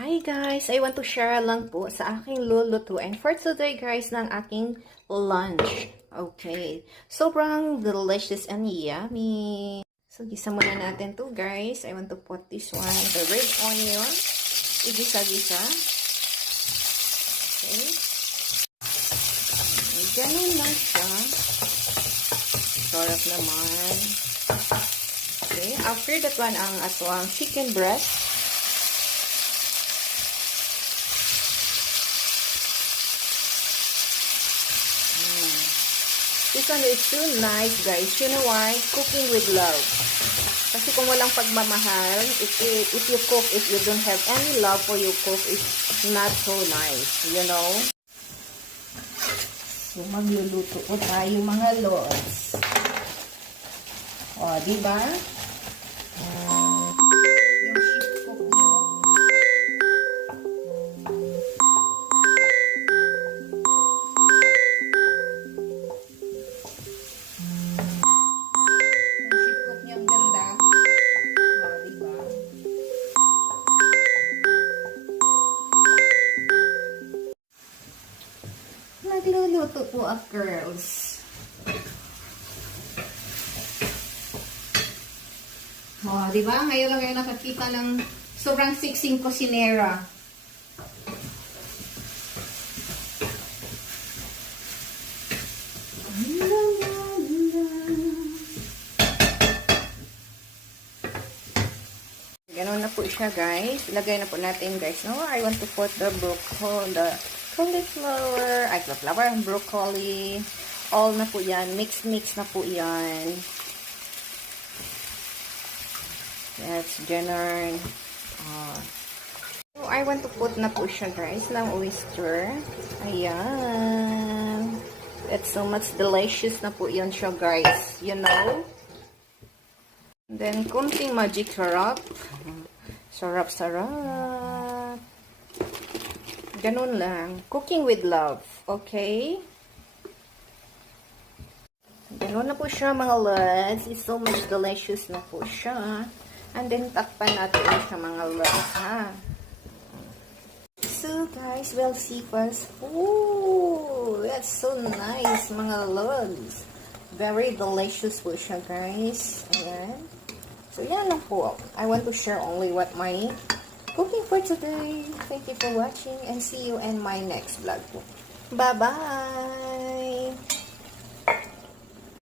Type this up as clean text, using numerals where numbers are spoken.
Hi guys! I want to share lang po sa aking lulutuin for today guys ng aking lunch. Okay. Sobrang delicious and yummy. So, gisa muna natin to guys. I want to put this one, the red onion. Igisa-gisa. Okay. Ganun lang siya. Sarap naman. Okay. After that one, ang aswang chicken breast. This one is so nice, guys. You know why? Cooking with love. Kasi kung walang pagmamahal, if you cook, if you don't have any love for your cook, it's not so nice, you know? So, magluluto po tayo mga lods. O, diba? Yung sheep cook nyo. Nagluluto po ang girls. Oh, di ba? Ngayon lang kayo nakakita ng sobrang siksing kusinera. Ganun na po siya, guys. Ilagay na po natin, guys. No, I want to put the cauliflower, cauliflower and broccoli. All na po yan. Mix na po yan. That's ganun. So, I want to put na po siya, guys, ng oyster. Ayan. It's so much delicious na po yan siya, guys. You know? And then, kunting magic sarap. Sarap. Ganun lang. Cooking with love. Okay? Ganun na po siya, mga lods. It's so much delicious na po siya. And then, takpan natin siya, mga lods, ha? So, guys, we'll see first. Ooh, that's so nice, mga lods. Very delicious po siya, guys. Ayan. So, yan lang po. I want to share only what my cooking for today. Thank you for watching and see you in my next vlog. Bye-bye!